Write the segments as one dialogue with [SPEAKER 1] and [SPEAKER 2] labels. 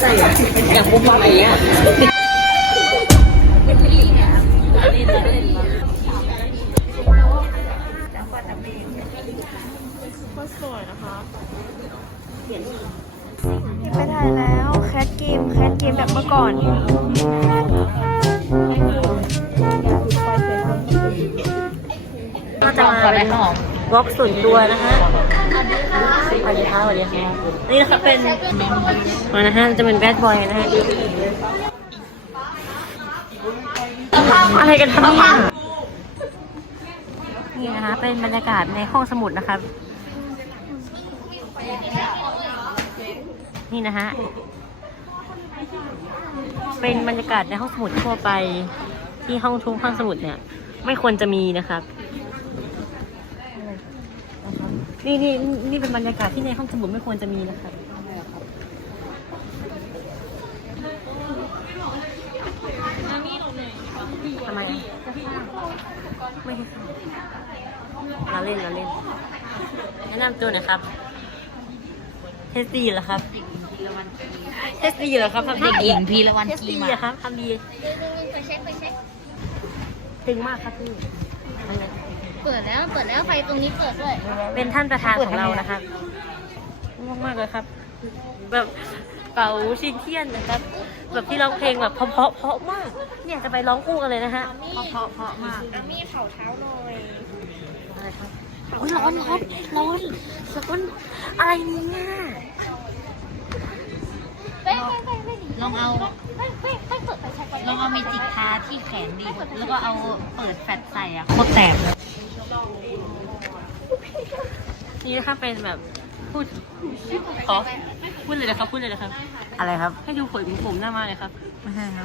[SPEAKER 1] ใจอย่างปุ๊บปั๊บอะไรเงี้ย
[SPEAKER 2] ก็สวยนะคะไปถ่ายแล้วแคทเกมแบบเมื่อก่อนก็จะมาเป็นวอล์กส่วนตัวนะคะสวัสดีค่ะนี่นะคะเป็นนะฮะจะเป็นแบดบอยนะฮะอะไรกันครับนี่นะคะเป็นบรรยากาศในห้องสมุดนะครับนี่นะฮะเป็นบรรยากาศในห้องสมุดทั่วไปที่ห้องสมุดเนี่ยไม่ควรจะมีนะครับนี่เป็นบรรยากาศที่ในห้องสมุดไม่ควรจะมีนะครับทำไมไม่ให้เราเล่นแนะนำตัวหน่อยครับเทสดีเหรอครับเทสดีเหรอครับทำดีหญิงพีละวันเทสดีเหรอครับทำดีไปเช็คตึงมากครับพี่
[SPEAKER 3] เปิดแล้วไฟตรงนี้เปิดด้วย
[SPEAKER 2] เป็นท่านประธานของเรานะครับมากเลยครับแบบเป่าชิงเทียนนะครับแบบที่ร้องเพลงแบบเพราะมากเนี่ยจะไปร้องคู่กันเลยนะฮะเพราะมาก
[SPEAKER 3] มีเผาเท้าหน่อย
[SPEAKER 2] อะไรครับร้อนอะไรเนี่ย
[SPEAKER 3] ลองเอาเมจิกทาที่แขนดีแล้วก็เอาเปิดแฟลชใส่อ่ะ
[SPEAKER 2] โคตรแสบนี่นะคะเป็นแบบพูดเลยนะครับอะไรครับให้ดูผมหน้ามาเลยครับไม่ใช่ครับ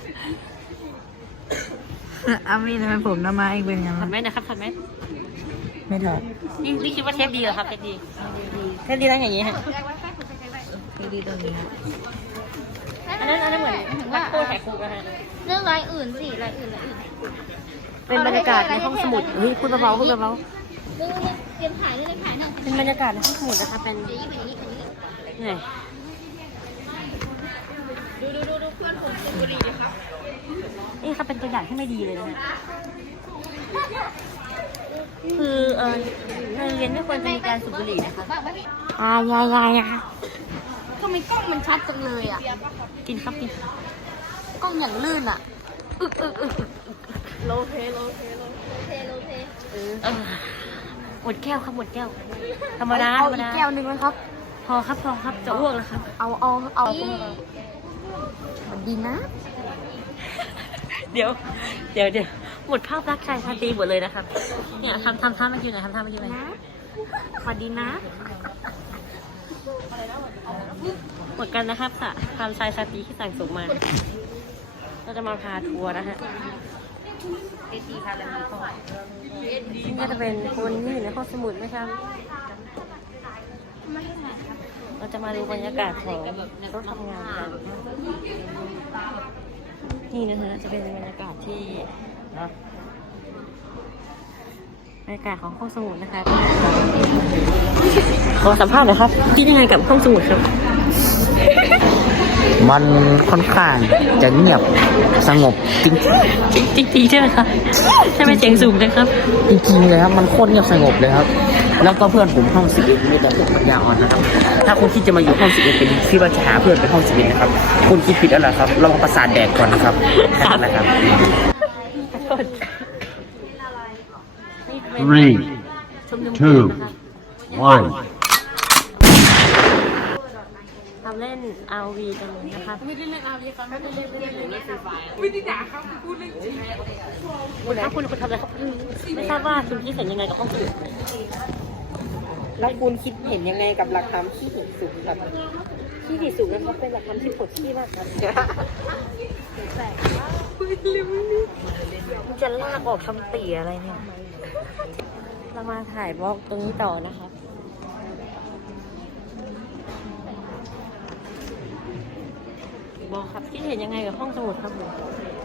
[SPEAKER 1] อามีทำไมผมหน้ามาเองเป็นยังไง
[SPEAKER 2] ทันไหมนะครับ
[SPEAKER 1] ไม่ถอด
[SPEAKER 2] นี่คิดว่าเทปดีเหรอครับเทปดีตั้งอย่างนี้ฮะ
[SPEAKER 1] ดีตรงนี้
[SPEAKER 2] อันนั้นเหมือนว่าโคแหกคุกนะฮะ
[SPEAKER 3] เรื่องรายอื่นสิรายอื่น
[SPEAKER 2] เป็นบรรยากาศในห้องสมุดพูดเบา
[SPEAKER 3] เตรียมถ่ายเลยถ่ายหนึ่ง
[SPEAKER 2] เป็นบรรยากาศในห้องสมุดนะคะเป็นไงดูเพื่อนผมสูบบุหรี่ครับนี่ครับเป็นตัวอย่างที่ไม่ดีเลยนะฮะคือในเรียนไม่ควรจะมีการสูบบุหรี่นะคะ
[SPEAKER 3] ยทำไมกล้องมันชัดจังเลยอ่ะ
[SPEAKER 2] กิน
[SPEAKER 3] กล้องอย่างลื่นอ่ะ
[SPEAKER 2] โลเพหมดแก้วครับธรรมดา
[SPEAKER 3] เอาอีกแก้วนึงไหมครับ
[SPEAKER 2] พอครับจะอ้วกแล้วครับ
[SPEAKER 3] เอามันดีนะ
[SPEAKER 2] เดี๋ยวหมดภาพรักชายชาตรีหมดเลยนะครับเนี่ยทำท่ามาอยู่ไหนทำท่ามาอยู่ไหนพอดีนะหมดกันนะครับค่ะทำชายชาตรีที่สั่งส่งมาเราจะมาพาทัวร์นะฮะนี่ก็จะเป็นคนที่อยู่ในห้องสมุดไหมครับเราจะมาดูบรรยากาศของโต๊ะทำงานกันนี่นะฮะจะเป็นบรรยากาศที่บรรยากาศของห้องสมุดนะคะขอสัมภาษณ์หน่อยครับคิดยังไงกับห้องสมุดครับ
[SPEAKER 1] มันค่อนข้างจะเงียบสงบจ
[SPEAKER 2] ริงใช่ไหมครับใช่ไหมเสียงสูงนะครับ
[SPEAKER 1] จริงเลยครับมันโคตรเงียบสงบเลยครับแล้วก็เพื่อนผมห้อง11มีแต่พวกปัญญาอ่อนนะครับถ้าคุณคิดจะมาอยู่ห้อง11เป็นคิดว่าจะหาเพื่อนไปห้อง11นะครับคุณคิดผิดแล้วล่ะครับเราประสาทแดกก่อนนะครับนั่นแหละครับ
[SPEAKER 4] 3, 2, 1.
[SPEAKER 2] ทำเล่น RV กันนะคะไม่ได้เล่น RV ครับไม่ได้เล่นไม่ได้ด่าครับพูดเล่นจริงคุณทำอะไรครับไม่ทราบว่าคุณคิดเห็นยังไงกับห้องสมุดแล้วคุณคิดเห็นยังไงกับหลักธรรมที่ผิดสุขครับที่ผิดสุขนะครับเป็นหลักธรรมที่ปวดขี้มากครับมันจะลากออกคำตีอะไรเนี่ยเรามาถ่ายบล็อกตรงนี้ต่อนะคะบอกครับคิดเห็นยังไงกับห้องสมุดครับผม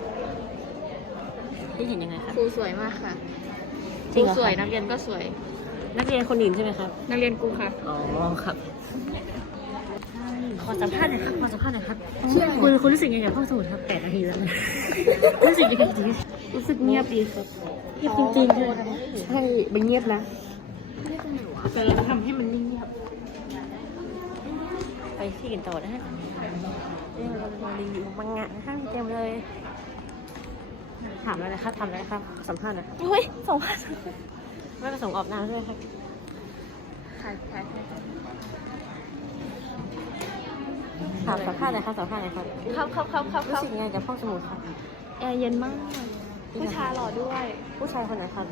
[SPEAKER 2] คิดเห็นยังไงครับ
[SPEAKER 3] ครูสวยมากค่ะ
[SPEAKER 2] ครู
[SPEAKER 3] สวยนักเรียนก็สวย
[SPEAKER 2] นักเรียนคนอื่นใช่ไหมครับ
[SPEAKER 3] นักเรียนกูค่ะ
[SPEAKER 2] อ๋อครับขอสัมภาษณ์หน่อยครับขอสัมภาษณ์หน่อยครับคุณรู้สึกยังไงกับห้องสมุดครับ8 นาทีแล้วนะรู้สึกยังไงจริง
[SPEAKER 3] รู้สึกเงียบดีครับ
[SPEAKER 2] เงียบจริงๆเลย
[SPEAKER 3] ใช่มันเงียบนะแต่เราจะทำให้มันนิ่งเงียบ
[SPEAKER 2] ไปที่กันต่อนะฮะนี่เรามารีวิวมังงะนะคะเต็มเลยถามแล้วนะครับทำแล้วนะครับสัมภาษณ์หนะ
[SPEAKER 3] เฮ้ยสองพัน
[SPEAKER 2] ไม่ประสงค์ออกนามด้วยครับ
[SPEAKER 3] ขาย
[SPEAKER 2] ถามสัมภาษณ์หน่อยครับสัมภาษณ์หน่อยครับ
[SPEAKER 3] ครับ
[SPEAKER 2] รู้สึกยังไงกับห้องสมุดครับ
[SPEAKER 3] แอร์เย็นมาก ผู้ชายหล่อด้วย
[SPEAKER 2] ผู้ชายคนไหนครับ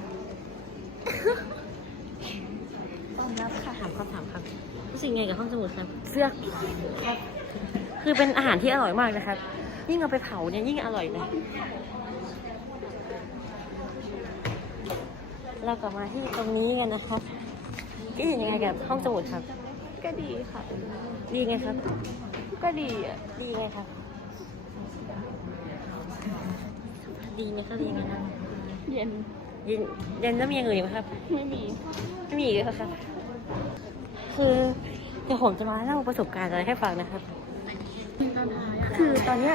[SPEAKER 3] ต้องรับค่ะ
[SPEAKER 2] ถามคำถามครับรู้สึกยังไงกับห้องสมุดครับเสื้อครับคือเป็นอาหารที่อร่อยมากนะครับ ยิ่งเอาไปเผาเนี่ยยิ่งอร่อยเลยเรากลับมาที่ตรงนี้กันนะครับคิดเห็นยังไงกับห้องสมุดครับ
[SPEAKER 3] ก็ดีค่ะ
[SPEAKER 2] ดีไงครับ
[SPEAKER 3] ก็ดีอ่ะ
[SPEAKER 2] ดีไงครับ ดีไหมครับดีไงครับ
[SPEAKER 3] เย็น
[SPEAKER 2] เย็นแล้วมีอย่างอื่นอีกไหมครับ
[SPEAKER 3] ไม่มี
[SPEAKER 2] ไม่มีอีกเลยครับ คือเดี๋ยวผมจะมาเล่าประสบการณ์อะไรให้ฟังนะครับ คือตอนเนี้ย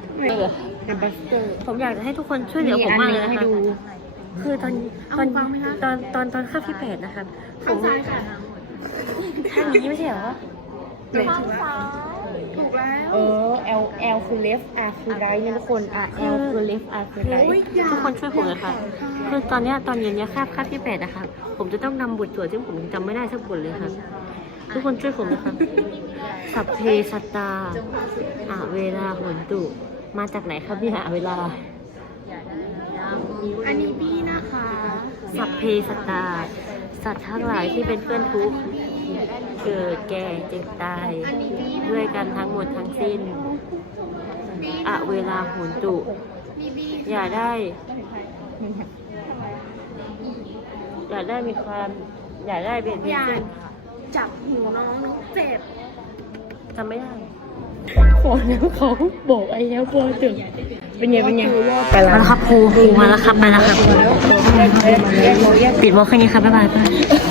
[SPEAKER 2] ผมอยากจะให้ทุกคนช่วยเหลือผมมากเลยนะคะคือตอนคาบที่8นะครับผมท่านนี้ไม่ใช่เหรอ
[SPEAKER 3] ข้างซ้ายถูกแล้ว
[SPEAKER 2] L คือ left R คือ right นะทุกคนL คือ left R คือ right ทุกคนช่วยผมเลยค่ะคือตอนเย็นเนี้ยคาบที่8นะคะผมจะต้องนำบทสวดซึ่งผมจำไม่ได้สักบทเลยครับทุกคนช่วยผมนะครับสัพเพสัตตาเวลาโหนตุมาจากไหนครับพี่เวลา
[SPEAKER 3] อันนี้บี้นะคะ
[SPEAKER 2] สัพเพสัตตาสัตว์ทั้งหลายที่เป็นเพื่อนทุกข์เกิดแก่เจ็บตายด้วยกันทั้งหมดทั้งสิ้นเวลาโหนตุอย่าได้มีความอย่าได้เบียดเบียนซึ่ง
[SPEAKER 3] จับหูน้องเจ็บ
[SPEAKER 2] จำไม่ได้
[SPEAKER 3] ขอแล้วเขาบอกไอ้แล้วพอถึงเป็นไง
[SPEAKER 2] ไปแล้วครับครูมาแล้วครับไปแล้วครับปิดวอลแค่นี้ครับบ๊ายบาย